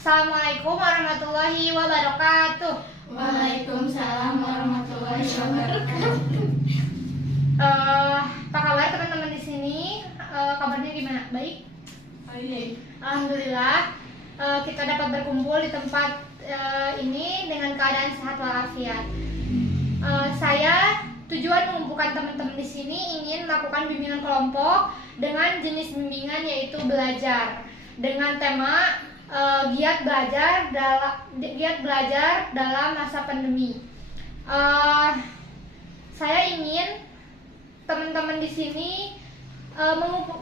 Assalamualaikum warahmatullahi wabarakatuh. Waalaikumsalam warahmatullahi wabarakatuh. Apa kabar teman-teman di sini? Kabarnya gimana? Baik? Baik. Alhamdulillah. Kita dapat berkumpul di tempat ini dengan keadaan sehat walafiat. Saya tujuan mengumpulkan teman-teman di sini ingin melakukan bimbingan kelompok dengan jenis bimbingan yaitu belajar dengan tema giat belajar dalam masa pandemi. Saya ingin teman-teman di sini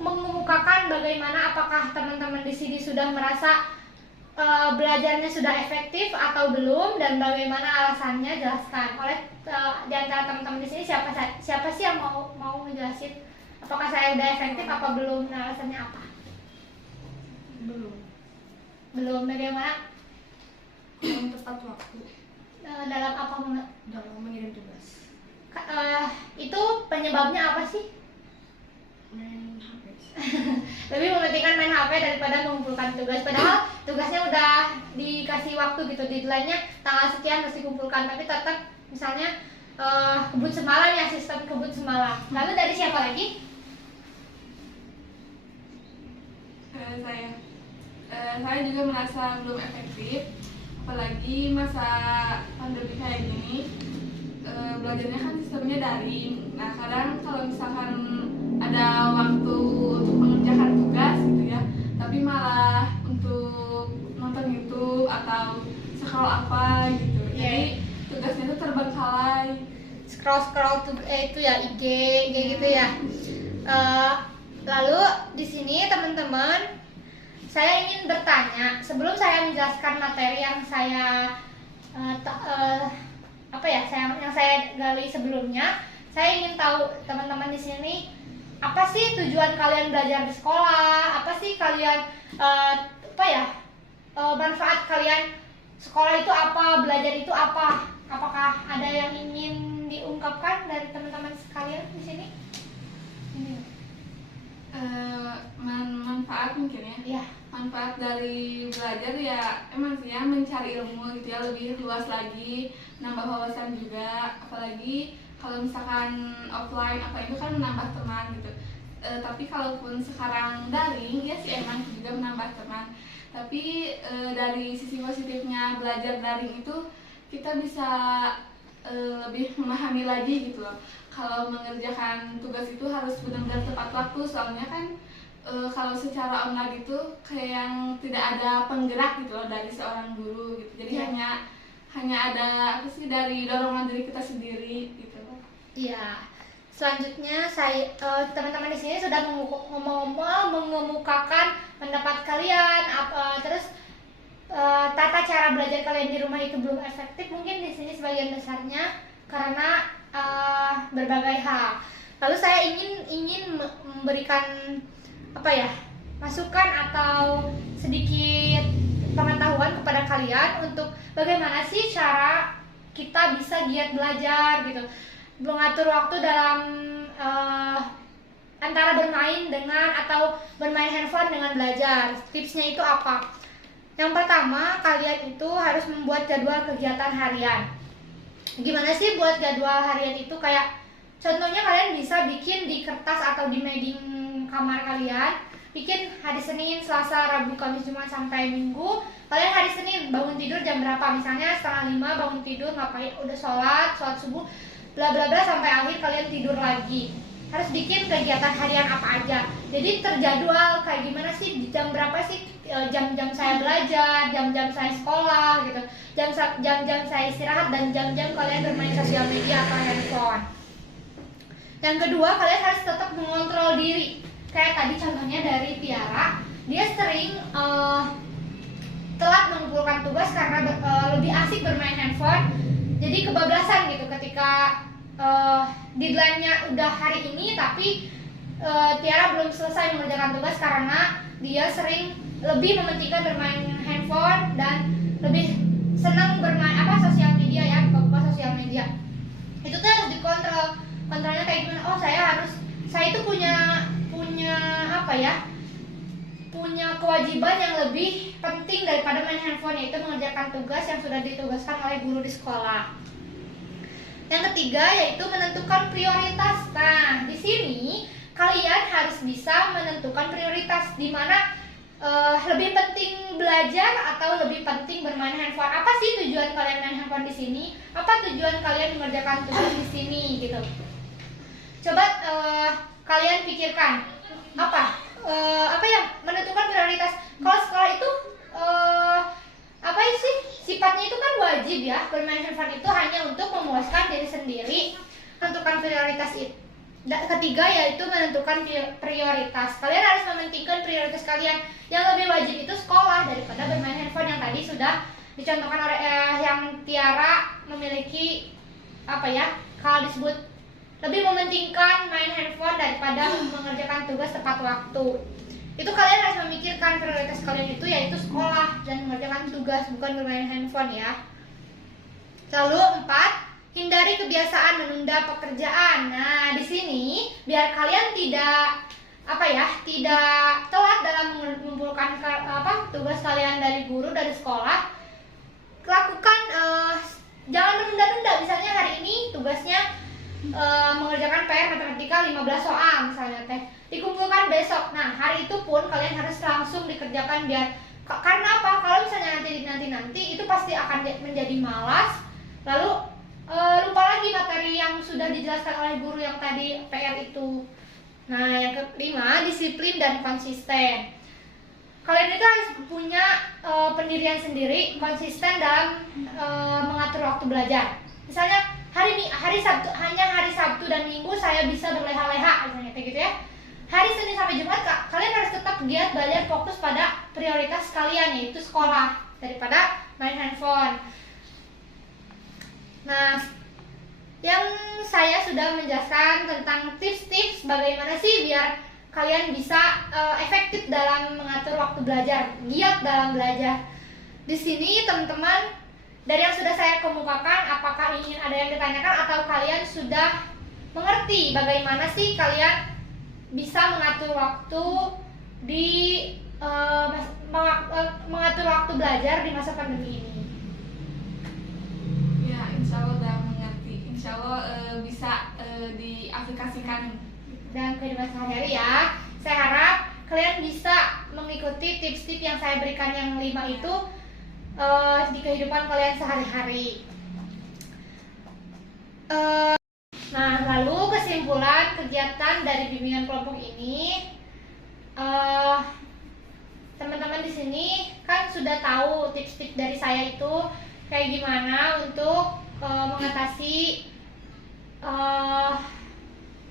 mengemukakan bagaimana apakah teman-teman di sini sudah merasa belajarnya sudah efektif atau belum dan bagaimana alasannya. Jelaskan oleh di antara teman-teman di sini siapa sih yang mau menjelasin apakah saya udah efektif apa belum dan alasannya apa? Belum bagaimana? Belum tepat waktu Dalam apa dalam mengirim tugas. Itu penyebabnya apa sih? Main HP. Lebih mementingkan main HP daripada mengumpulkan tugas. Padahal tugasnya udah dikasih waktu gitu, deadline-nya tanggal sekian harus dikumpulkan, tapi tetap misalnya kebut semalam ya, sistem kebut semalam. Lalu dari siapa lagi? Saya juga merasa belum efektif, apalagi masa pandemi kayak gini. Belajarnya kan sistemnya daring. Nah, kadang kalau misalkan ada waktu untuk mengerjakan tugas gitu ya, tapi malah untuk nonton YouTube atau scroll apa gitu. Jadi tugasnya itu terbengkalai. Scroll itu ya IG gitu ya. Lalu di sini teman-teman, saya ingin bertanya sebelum saya menjelaskan materi yang saya yang saya gali sebelumnya. Saya ingin tahu teman-teman di sini, apa sih tujuan kalian belajar di sekolah? Apa sih kalian manfaat kalian sekolah itu apa? Belajar itu apa? Apakah ada yang ingin diungkapkan dari teman-teman sekalian di sini? Manfaat mungkin ya. Iya. Manfaat dari belajar ya emang sih ya, mencari ilmu gitu ya, lebih luas lagi, nambah wawasan juga, apalagi kalau misalkan offline apa itu kan menambah teman gitu. Tapi kalaupun sekarang daring ya sih emang juga menambah teman, tapi dari sisi positifnya belajar daring itu kita bisa lebih memahami lagi gitu loh. Kalau mengerjakan tugas itu harus benar-benar tepat waktu, soalnya kan kalau secara online itu kayak yang tidak ada penggerak gitu loh dari seorang guru gitu. Jadi hanya ada apa sih dari dorongan diri kita sendiri gitu. Iya. Selanjutnya teman-teman di sini sudah mengemukakan pendapat kalian, terus tata cara belajar kalian di rumah itu belum efektif mungkin di sini sebagian besarnya karena berbagai hal. Lalu saya ingin memberikan masukan atau sedikit pengetahuan kepada kalian untuk bagaimana sih cara kita bisa giat belajar gitu, mengatur waktu dalam antara bermain dengan atau bermain handphone dengan belajar. Tipsnya itu apa? Yang pertama, kalian itu harus membuat jadwal kegiatan harian. Gimana sih buat jadwal harian itu? Kayak contohnya kalian bisa bikin di kertas atau di meja kamar kalian. Bikin hari Senin, Selasa, Rabu, Kamis, Jumat sampai Minggu. Kalian hari Senin bangun tidur jam berapa? Misalnya 4:30 bangun tidur, ngapain? Udah sholat subuh, bla bla bla sampai akhir kalian tidur lagi. Harus bikin kegiatan harian apa aja. Jadi terjadwal kayak gimana sih, jam berapa sih jam-jam saya belajar, jam-jam saya sekolah gitu. Jam-jam saya istirahat dan jam-jam kalian bermain sosial media atau handphone. Yang kedua, kalian harus tetap mengontrol diri. Kayak tadi contohnya dari Tiara, dia sering telat mengumpulkan tugas karena lebih asik bermain handphone. Jadi kebablasan gitu ketika deadline-nya udah hari ini tapi Tiara belum selesai mengerjakan tugas karena dia sering lebih mementingkan bermain handphone dan lebih senang bermain sosial media ya, buka sosial media. Itu tuh harus dikontrol. Kontrolnya kayak gimana? Oh, saya itu punya punya kewajiban yang lebih penting daripada main handphone, yaitu mengerjakan tugas yang sudah ditugaskan oleh guru di sekolah. Yang ketiga yaitu menentukan prioritas. Nah, di sini kalian harus bisa menentukan prioritas, di mana lebih penting belajar atau lebih penting bermain handphone. Apa sih tujuan kalian main handphone di sini? Apa tujuan kalian mengerjakan tugas di sini gitu? Coba kalian pikirkan apa yang menentukan prioritas. Kalau sekolah itu apa sih sifatnya itu kan wajib ya, bermain handphone itu hanya untuk memuaskan diri sendiri. Tentukan prioritas itu. Ketiga yaitu menentukan prioritas. Kalian harus mementingkan prioritas kalian. Yang lebih wajib itu sekolah daripada bermain handphone, yang tadi sudah dicontohkan oleh yang Tiara memiliki kalau disebut lebih mementingkan main handphone daripada mengerjakan tugas tepat waktu. Itu kalian harus memikirkan prioritas kalian itu yaitu sekolah dan mengerjakan tugas, bukan bermain handphone ya. Lalu 4, hindari kebiasaan menunda pekerjaan. Nah, di sini biar kalian tidak telat dalam mengumpulkan tugas kalian dari guru, dari sekolah. Lakukan jangan menunda-nunda. Misalnya hari ini tugasnya mengerjakan PR matematika 15 soal misalnya dikumpulkan besok. Nah, hari itu pun kalian harus langsung dikerjakan, karena apa? Kalau misalnya nanti itu pasti akan menjadi malas, lalu lupa lagi materi yang sudah dijelaskan oleh guru yang tadi PR itu. Nah, yang kelima, disiplin dan konsisten. Kalian itu harus punya pendirian sendiri, konsisten dalam mengatur waktu belajar. Misalnya hari Sabtu dan Minggu saya bisa berleha-leha misalnya kayak gitu ya. Hari Senin sampai Jumat kalian harus tetap giat belajar, fokus pada prioritas kalian yaitu sekolah daripada main handphone. Nah, yang saya sudah menjelaskan tentang tips-tips bagaimana sih biar kalian bisa efektif dalam mengatur waktu belajar, giat dalam belajar. Di sini teman-teman, dari yang sudah saya kemukakan, apakah ingin ada yang ditanyakan atau kalian sudah mengerti bagaimana sih kalian bisa mengatur waktu mengatur waktu belajar di masa pandemi ini? Ya, insya Allah udah mengerti. Insya Allah bisa diaplikasikan dalam kehidupan sehari-hari ya. Saya harap kalian bisa mengikuti tips-tips yang saya berikan yang 5 itu di kehidupan kalian sehari-hari. Nah, lalu kesimpulan kegiatan dari bimbingan kelompok ini, teman-teman di sini kan sudah tahu tips-tips dari saya itu kayak gimana untuk mengatasi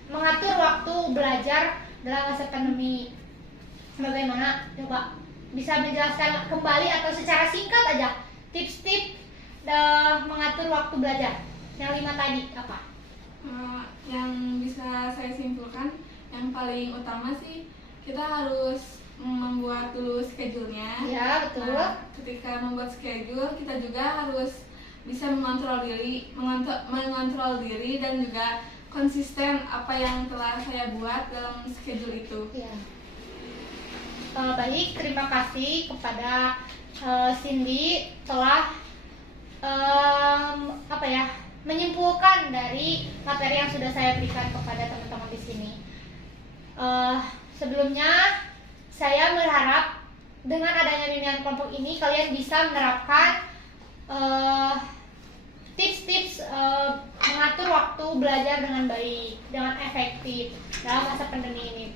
mengatur waktu belajar dalam masa pandemi. Bagaimana? Coba bisa menjelaskan kembali atau secara singkat aja tips-tips mengatur waktu belajar yang 5 tadi apa? Yang bisa saya simpulkan, yang paling utama sih kita harus membuat dulu schedule-nya. Ya, betul. Nah, ketika membuat schedule, kita juga harus bisa mengontrol diri dan juga konsisten apa yang telah saya buat dalam schedule itu. Ya. Baik, terima kasih kepada Cindy telah menyimpulkan dari materi yang sudah saya berikan kepada teman-teman di sini. Sebelumnya saya berharap dengan adanya bimbingan kelompok ini kalian bisa menerapkan tips-tips mengatur waktu belajar dengan baik, dengan efektif dalam masa pandemi ini.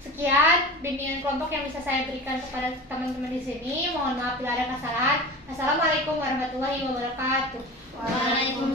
Sekian bimbingan kelompok yang bisa saya berikan kepada teman-teman di sini. Mohon maaf bila ada kesalahan. Assalamualaikum warahmatullahi wabarakatuh. Waalaikumsalam.